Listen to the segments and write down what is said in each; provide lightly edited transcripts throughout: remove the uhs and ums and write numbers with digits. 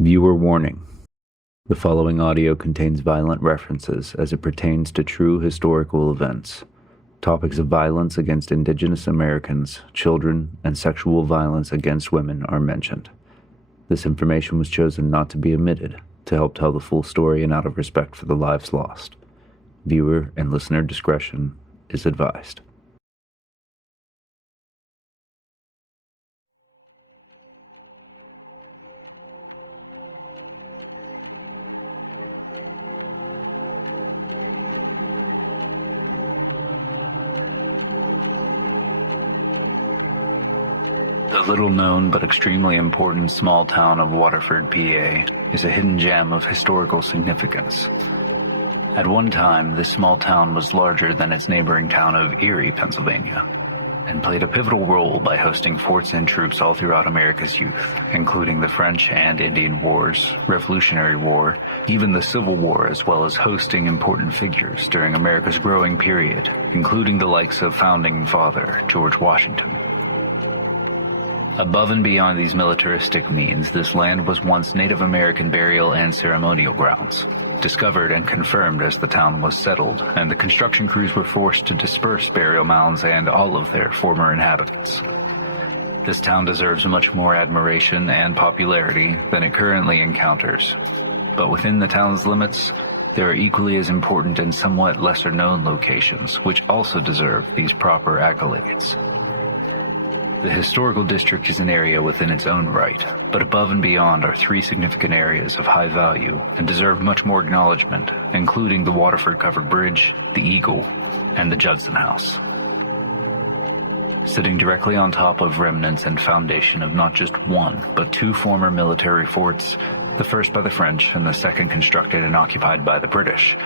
Viewer warning. The following audio contains violent references as it pertains to true historical events. Topics of violence against Indigenous Americans, children, and sexual violence against women are mentioned. This information was chosen not to be omitted, to help tell the full story and out of respect for the lives lost. Viewer and listener discretion is advised. The little-known but extremely important small town of Waterford, PA, is a hidden gem of historical significance. At one time, this small town was larger than its neighboring town of Erie, Pennsylvania, and played a pivotal role by hosting forts and troops all throughout America's youth, including the French and Indian Wars, Revolutionary War, even the Civil War, as well as hosting important figures during America's growing period, including the likes of founding father George Washington. Above and beyond these militaristic means, this land was once Native American burial and ceremonial grounds, discovered and confirmed as the town was settled, and the construction crews were forced to disperse burial mounds and all of their former inhabitants. This town deserves much more admiration and popularity than it currently encounters, but within the town's limits, there are equally as important and somewhat lesser-known locations which also deserve these proper accolades. The historical district is an area within its own right, but above and beyond are three significant areas of high value and deserve much more acknowledgement, including the Waterford Covered Bridge, the Eagle, and the Judson House. Sitting directly on top of remnants and foundation of not just one, but two former military forts, the first by the French and the second constructed and occupied by the British,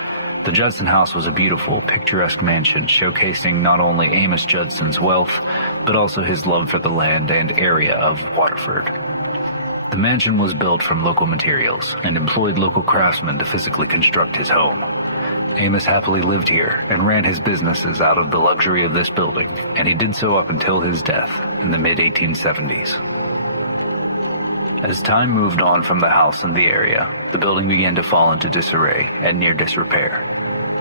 the Judson House was a beautiful, picturesque mansion showcasing not only Amos Judson's wealth, but also his love for the land and area of Waterford. The mansion was built from local materials and employed local craftsmen to physically construct his home. Amos happily lived here and ran his businesses out of the luxury of this building, and he did so up until his death in the mid-1870s. As time moved on from the house and the area, the building began to fall into disarray and near disrepair.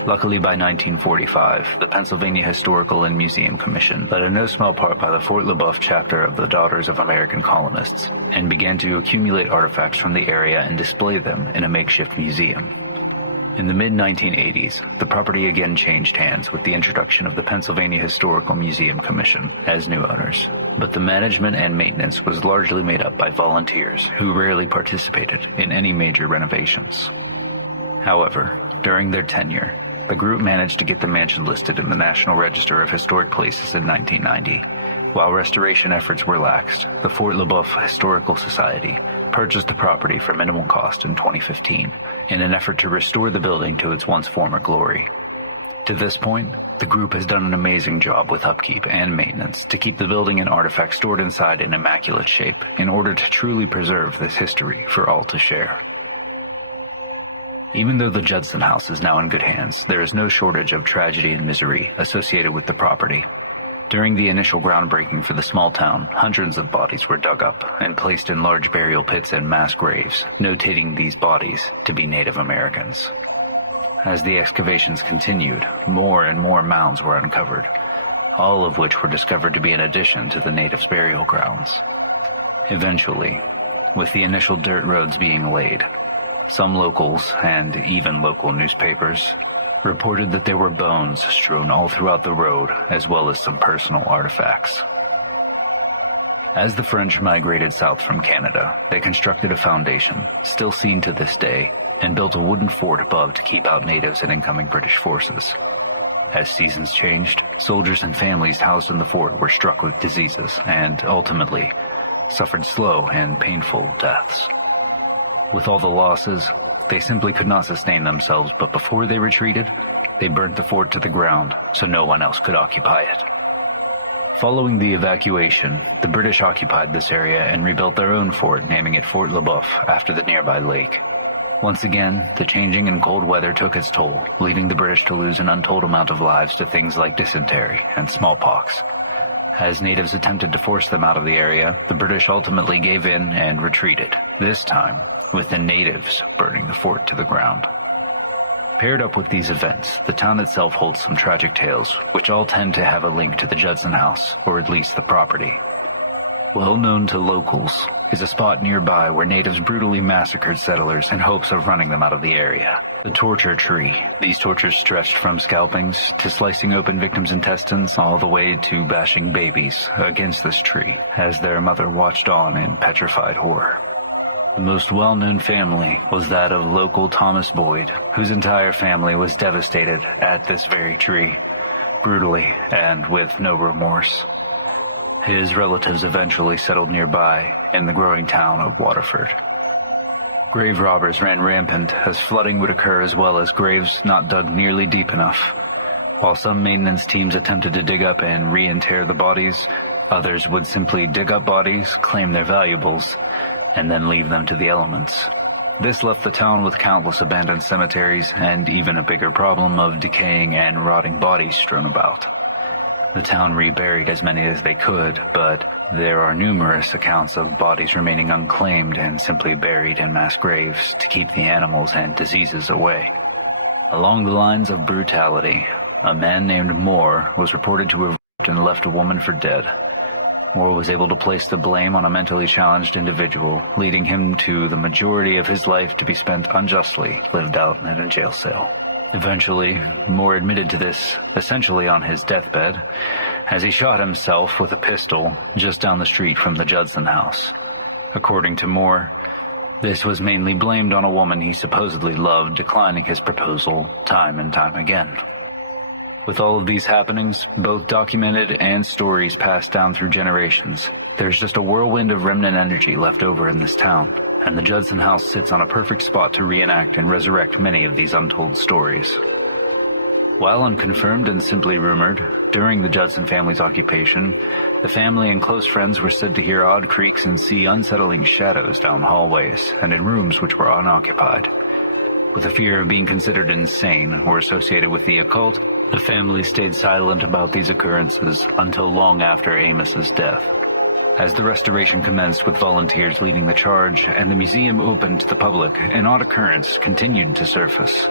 Luckily, by 1945, the Pennsylvania Historical and Museum Commission, led in no small part by the Fort LaBeouf chapter of the Daughters of American Colonists, and began to accumulate artifacts from the area and display them in a makeshift museum. In the mid-1980s, the property again changed hands with the introduction of the Pennsylvania Historical Museum Commission as new owners, but the management and maintenance was largely made up by volunteers who rarely participated in any major renovations. However, during their tenure, the group managed to get the mansion listed in the National Register of Historic Places in 1990. While restoration efforts were laxed, the Fort LaBeouf Historical Society purchased the property for minimal cost in 2015 in an effort to restore the building to its once former glory. To this point, the group has done an amazing job with upkeep and maintenance to keep the building and artifacts stored inside in immaculate shape in order to truly preserve this history for all to share. Even though the Judson House is now in good hands, there is no shortage of tragedy and misery associated with the property. During the initial groundbreaking for the small town, hundreds of bodies were dug up and placed in large burial pits and mass graves, notating these bodies to be Native Americans. As the excavations continued, more and more mounds were uncovered, all of which were discovered to be an addition to the natives' burial grounds. Eventually, with the initial dirt roads being laid, some locals, and even local newspapers, reported that there were bones strewn all throughout the road, as well as some personal artifacts. As the French migrated south from Canada, they constructed a foundation, still seen to this day, and built a wooden fort above to keep out natives and incoming British forces. As seasons changed, soldiers and families housed in the fort were struck with diseases and, ultimately, suffered slow and painful deaths. With all the losses, they simply could not sustain themselves, but before they retreated, they burnt the fort to the ground so no one else could occupy it. Following the evacuation, the British occupied this area and rebuilt their own fort, naming it Fort LaBeouf after the nearby lake. Once again, the changing and cold weather took its toll, leaving the British to lose an untold amount of lives to things like dysentery and smallpox. As natives attempted to force them out of the area, the British ultimately gave in and retreated, this time with the natives burning the fort to the ground. Paired up with these events, the town itself holds some tragic tales, which all tend to have a link to the Judson House, or at least the property. Well known to locals is a spot nearby where natives brutally massacred settlers in hopes of running them out of the area. The torture tree. These tortures stretched from scalpings to slicing open victims' intestines all the way to bashing babies against this tree as their mother watched on in petrified horror. The most well-known family was that of local Thomas Boyd, whose entire family was devastated at this very tree, brutally and with no remorse. His relatives eventually settled nearby in the growing town of Waterford. Grave robbers ran rampant as flooding would occur, as well as graves not dug nearly deep enough. While some maintenance teams attempted to dig up and reinter the bodies, others would simply dig up bodies, claim their valuables, and then leave them to the elements. This left the town with countless abandoned cemeteries and even a bigger problem of decaying and rotting bodies strewn about. The town reburied as many as they could, but there are numerous accounts of bodies remaining unclaimed and simply buried in mass graves to keep the animals and diseases away. Along the lines of brutality, a man named Moore was reported to have raped and left a woman for dead. Moore was able to place the blame on a mentally challenged individual, leading him to the majority of his life to be spent unjustly, lived out in a jail cell. Eventually, Moore admitted to this, essentially on his deathbed, as he shot himself with a pistol just down the street from the Judson House. According to Moore, this was mainly blamed on a woman he supposedly loved, declining his proposal time and time again. With all of these happenings, both documented and stories passed down through generations, there's just a whirlwind of remnant energy left over in this town, and the Judson House sits on a perfect spot to reenact and resurrect many of these untold stories. While unconfirmed and simply rumored, during the Judson family's occupation, the family and close friends were said to hear odd creaks and see unsettling shadows down hallways and in rooms which were unoccupied. With a fear of being considered insane or associated with the occult, the family stayed silent about these occurrences until long after Amos's death. As the restoration commenced with volunteers leading the charge and the museum opened to the public, an odd occurrence continued to surface.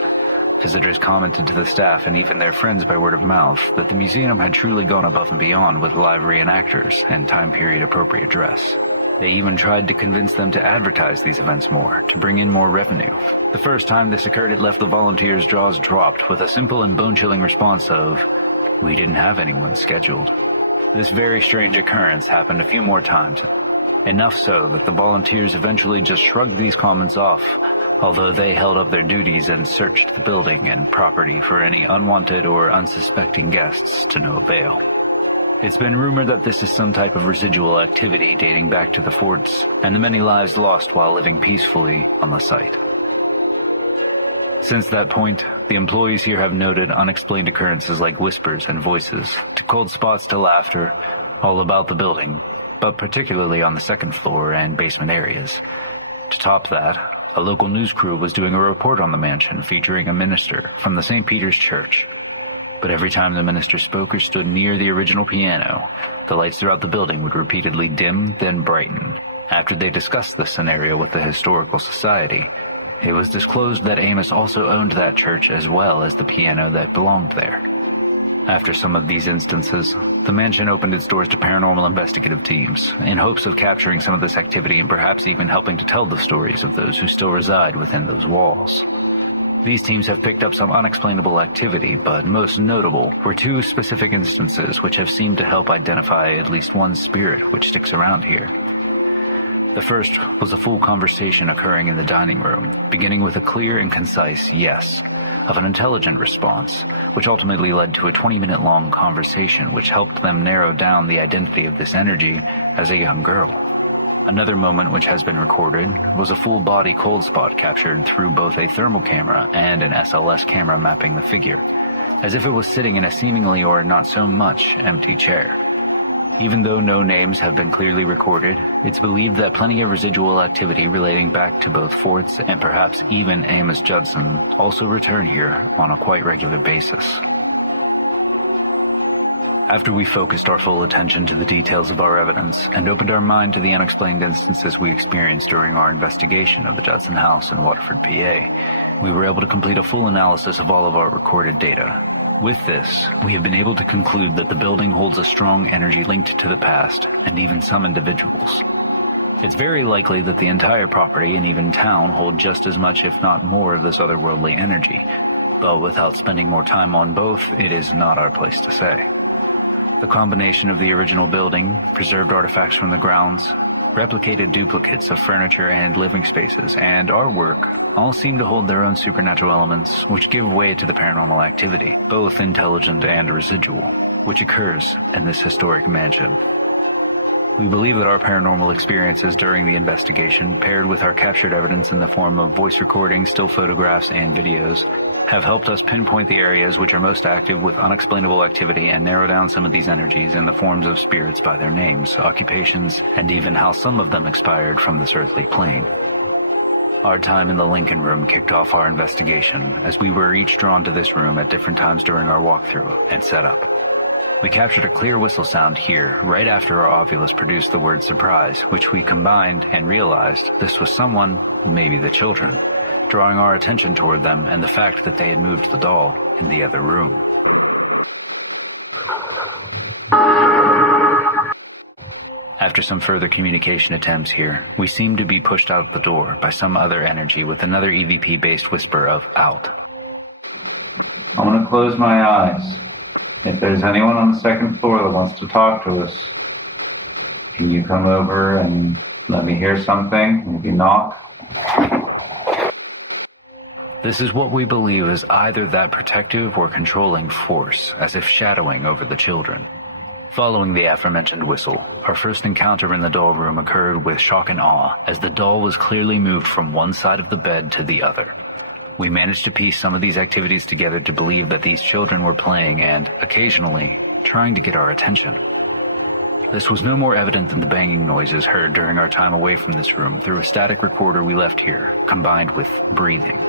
Visitors commented to the staff and even their friends by word of mouth that the museum had truly gone above and beyond with live reenactors and time period appropriate dress. They even tried to convince them to advertise these events more, to bring in more revenue. The first time this occurred, it left the volunteers' jaws dropped with a simple and bone-chilling response of, "We didn't have anyone scheduled." This very strange occurrence happened a few more times, enough so that the volunteers eventually just shrugged these comments off, although they held up their duties and searched the building and property for any unwanted or unsuspecting guests to no avail. It's been rumored that this is some type of residual activity dating back to the forts and the many lives lost while living peacefully on the site. Since that point, the employees here have noted unexplained occurrences like whispers and voices, to cold spots to laughter, all about the building, but particularly on the second floor and basement areas. To top that, a local news crew was doing a report on the mansion featuring a minister from the St. Peter's Church. But every time the minister spoke or stood near the original piano, the lights throughout the building would repeatedly dim, then brighten. After they discussed the scenario with the Historical Society, it was disclosed that Amos also owned that church as well as the piano that belonged there. After some of these instances, the mansion opened its doors to paranormal investigative teams, in hopes of capturing some of this activity and perhaps even helping to tell the stories of those who still reside within those walls. These teams have picked up some unexplainable activity, but most notable were two specific instances which have seemed to help identify at least one spirit which sticks around here. The first was a full conversation occurring in the dining room, beginning with a clear and concise yes of an intelligent response, which ultimately led to a 20-minute-long conversation which helped them narrow down the identity of this energy as a young girl. Another moment which has been recorded was a full-body cold spot captured through both a thermal camera and an SLS camera mapping the figure, as if it was sitting in a seemingly or not so much empty chair. Even though no names have been clearly recorded, it's believed that plenty of residual activity relating back to both forts and perhaps even Amos Judson also return here on a quite regular basis. After we focused our full attention to the details of our evidence and opened our mind to the unexplained instances we experienced during our investigation of the Judson House in Waterford, PA, we were able to complete a full analysis of all of our recorded data. With this, we have been able to conclude that the building holds a strong energy linked to the past and even some individuals. It's very likely that the entire property and even town hold just as much, if not more, of this otherworldly energy, but without spending more time on both, it is not our place to say. The combination of the original building, preserved artifacts from the grounds, replicated duplicates of furniture and living spaces, and our work all seem to hold their own supernatural elements which give way to the paranormal activity, both intelligent and residual, which occurs in this historic mansion. We believe that our paranormal experiences during the investigation, paired with our captured evidence in the form of voice recordings, still photographs, and videos, have helped us pinpoint the areas which are most active with unexplainable activity and narrow down some of these energies in the forms of spirits by their names, occupations, and even how some of them expired from this earthly plane. Our time in the Lincoln Room kicked off our investigation, as we were each drawn to this room at different times during our walkthrough and setup. We captured a clear whistle sound here, right after our Ovilus produced the word surprise, which we combined and realized this was someone, maybe the children, drawing our attention toward them and the fact that they had moved the doll in the other room. After some further communication attempts here, we seemed to be pushed out the door by some other energy with another EVP-based whisper of out. I'm going to close my eyes. If there's anyone on the second floor that wants to talk to us, can you come over and let me hear something? Maybe knock? This is what we believe is either that protective or controlling force, as if shadowing over the children. Following the aforementioned whistle, our first encounter in the doll room occurred with shock and awe, as the doll was clearly moved from one side of the bed to the other. We managed to piece some of these activities together to believe that these children were playing and, occasionally, trying to get our attention. This was no more evident than the banging noises heard during our time away from this room through a static recorder we left here, combined with breathing.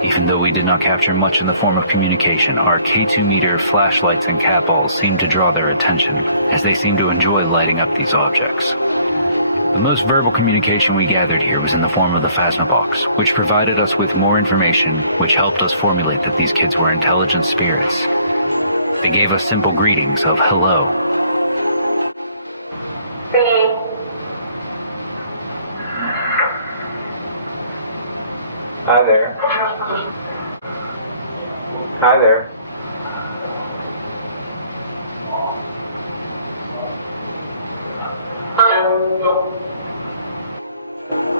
Even though we did not capture much in the form of communication, our K2 meter flashlights and cat balls seemed to draw their attention, as they seemed to enjoy lighting up these objects. The most verbal communication we gathered here was in the form of the Phasma box, which provided us with more information which helped us formulate that these kids were intelligent spirits. They gave us simple greetings of hello. Hi there. Hi there.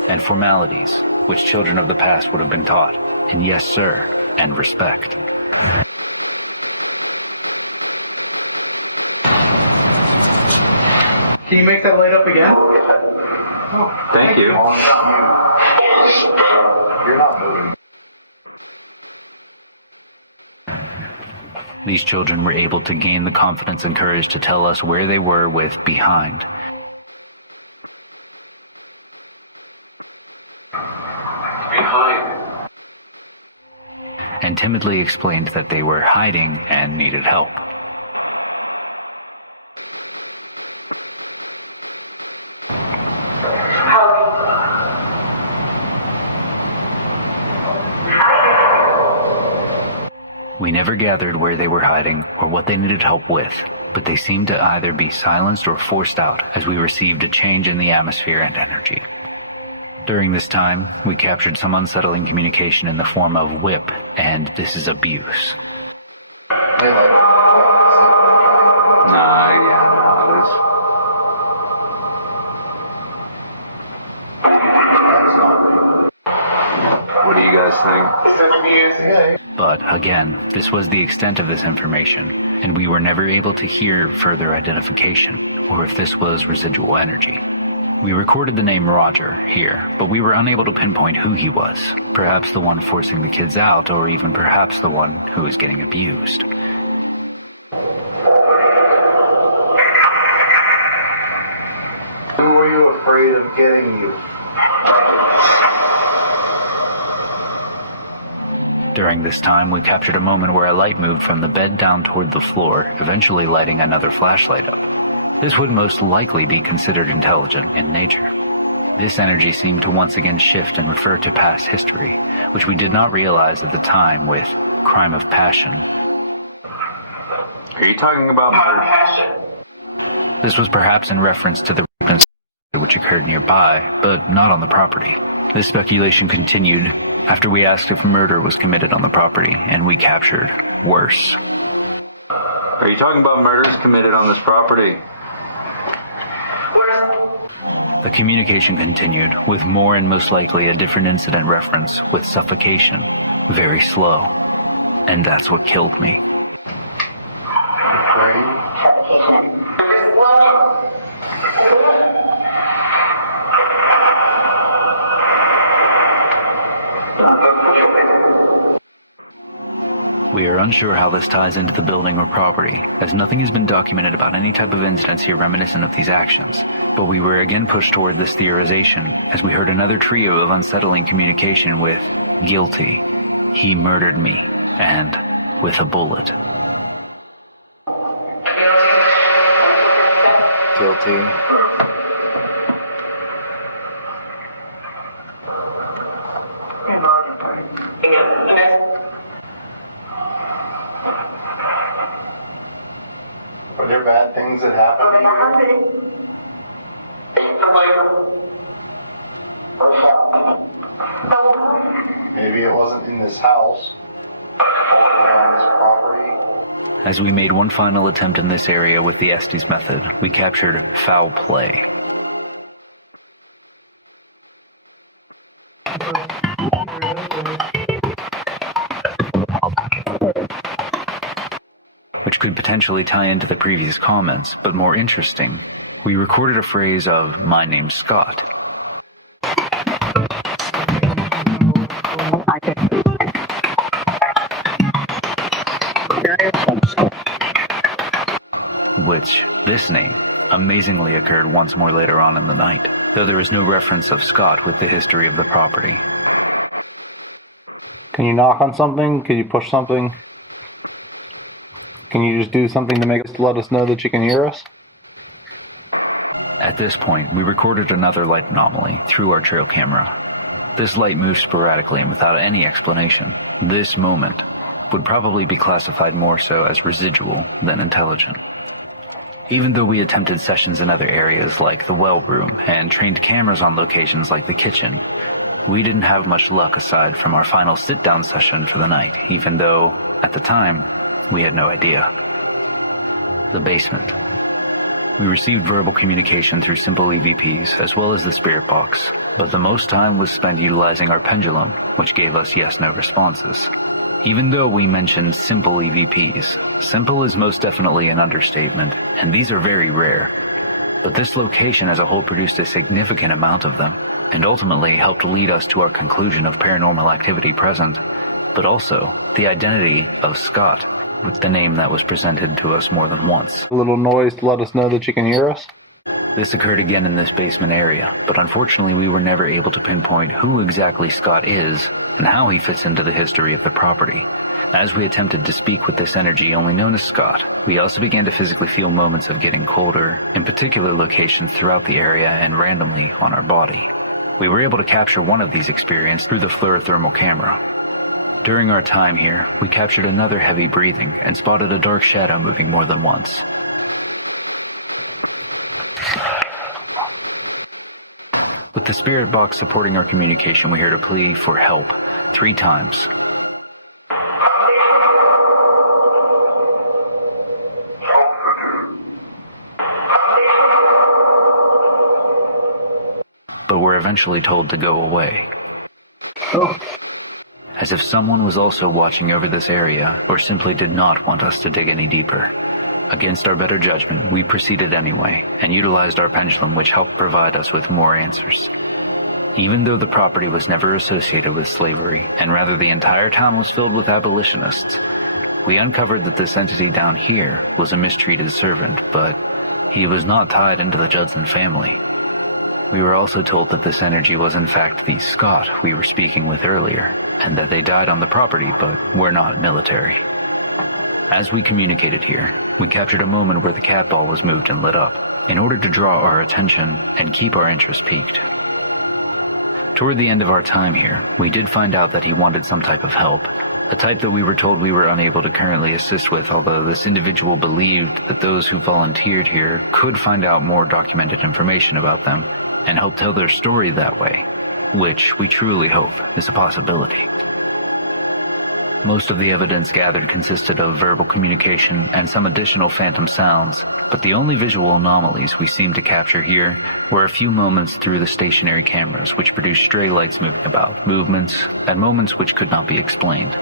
And formalities, which children of the past would have been taught, in yes sir, and respect. Can you make that light up again? Thank you. You're not moving. These children were able to gain the confidence and courage to tell us where they were with behind. And timidly explained that they were hiding and needed help. We never gathered where they were hiding or what they needed help with, but they seemed to either be silenced or forced out as we received a change in the atmosphere and energy. During this time, we captured some unsettling communication in the form of whip and this is abuse. What do you guys think? But again, this was the extent of this information, and we were never able to hear further identification, or if this was residual energy. We recorded the name Roger here, but we were unable to pinpoint who he was. Perhaps the one forcing the kids out, or even perhaps the one who was getting abused. Who were you afraid of getting you? During this time, we captured a moment where a light moved from the bed down toward the floor, eventually lighting another flashlight up. This would most likely be considered intelligent in nature. This energy seemed to once again shift and refer to past history, which we did not realize at the time with crime of passion. Are you talking about murder? This was perhaps in reference to the rape and which occurred nearby, but not on the property. This speculation continued after we asked if murder was committed on the property, and we captured worse. Are you talking about murders committed on this property? The communication continued, with more and most likely a different incident reference, with suffocation, very slow. And that's what killed me. We are unsure how this ties into the building or property, as nothing has been documented about any type of incidents here reminiscent of these actions. But we were again pushed toward this theorization, as we heard another trio of unsettling communication with guilty, he murdered me, and with a bullet. Guilty. Were there bad things that happened to you? Maybe it wasn't in this house, or on this property. As we made one final attempt in this area with the Estes method, we captured foul play. Which could potentially tie into the previous comments, but more interesting, we recorded a phrase of, "My name's Scott." Which, this name, amazingly occurred once more later on in the night, though there is no reference of Scott with the history of the property. Can you knock on something? Can you push something? Can you just do something to let us know that you can hear us? At this point, we recorded another light anomaly through our trail camera. This light moved sporadically and without any explanation. This moment would probably be classified more so as residual than intelligent. Even though we attempted sessions in other areas like the well room and trained cameras on locations like the kitchen, we didn't have much luck aside from our final sit-down session for the night, even though, at the time, we had no idea. The basement. We received verbal communication through simple EVPs as well as the spirit box, but the most time was spent utilizing our pendulum, which gave us yes-no responses. Even though we mentioned simple EVPs, simple is most definitely an understatement, and these are very rare. But this location as a whole produced a significant amount of them, and ultimately helped lead us to our conclusion of paranormal activity present, but also the identity of Scott, with the name that was presented to us more than once. A little noise to let us know that you can hear us? This occurred again in this basement area, but unfortunately we were never able to pinpoint who exactly Scott is and how he fits into the history of the property. As we attempted to speak with this energy only known as Scott, we also began to physically feel moments of getting colder in particular locations throughout the area and randomly on our body. We were able to capture one of these experiences through the fluorothermal camera. During our time here, we captured another heavy breathing and spotted a dark shadow moving more than once. With the spirit box supporting our communication, we heard a plea for help 3 times. But were eventually told to go away. As if someone was also watching over this area or simply did not want us to dig any deeper. Against our better judgment, we proceeded anyway, and utilized our pendulum, which helped provide us with more answers. Even though the property was never associated with slavery, and rather the entire town was filled with abolitionists, we uncovered that this entity down here was a mistreated servant, but he was not tied into the Judson family. We were also told that this energy was in fact the Scot we were speaking with earlier, and that they died on the property but were not military. As we communicated here, we captured a moment where the cat ball was moved and lit up, in order to draw our attention and keep our interest piqued. Toward the end of our time here, we did find out that he wanted some type of help, a type that we were told we were unable to currently assist with, although this individual believed that those who volunteered here could find out more documented information about them and help tell their story that way, which we truly hope is a possibility. Most of the evidence gathered consisted of verbal communication and some additional phantom sounds, but the only visual anomalies we seemed to capture here were a few moments through the stationary cameras, which produced stray lights moving about, movements, and moments which could not be explained.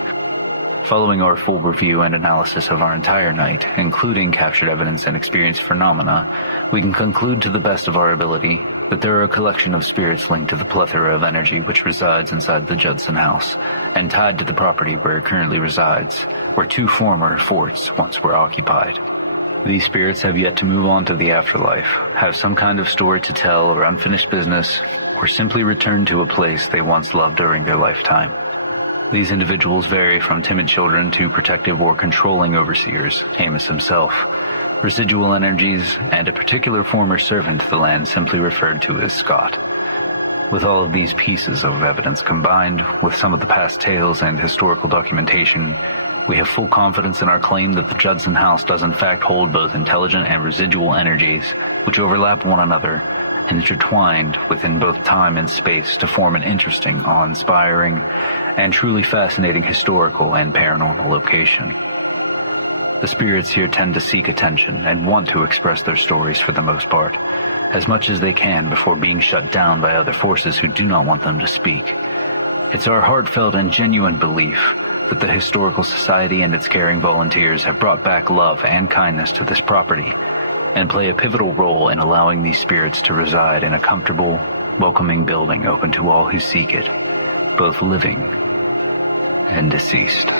Following our full review and analysis of our entire night, including captured evidence and experienced phenomena, we can conclude to the best of our ability that there are a collection of spirits linked to the plethora of energy which resides inside the Judson House, and tied to the property where it currently resides, where 2 former forts once were occupied. These spirits have yet to move on to the afterlife, have some kind of story to tell or unfinished business, or simply return to a place they once loved during their lifetime. These individuals vary from timid children to protective or controlling overseers, Amos himself, residual energies, and a particular former servant the land simply referred to as Scott. With all of these pieces of evidence combined with some of the past tales and historical documentation, we have full confidence in our claim that the Judson House does in fact hold both intelligent and residual energies, which overlap one another and intertwined within both time and space to form an interesting, awe-inspiring, and truly fascinating historical and paranormal location. The spirits here tend to seek attention and want to express their stories for the most part, as much as they can before being shut down by other forces who do not want them to speak. It's our heartfelt and genuine belief that the Historical Society and its caring volunteers have brought back love and kindness to this property, and play a pivotal role in allowing these spirits to reside in a comfortable, welcoming building open to all who seek it, both living and deceased.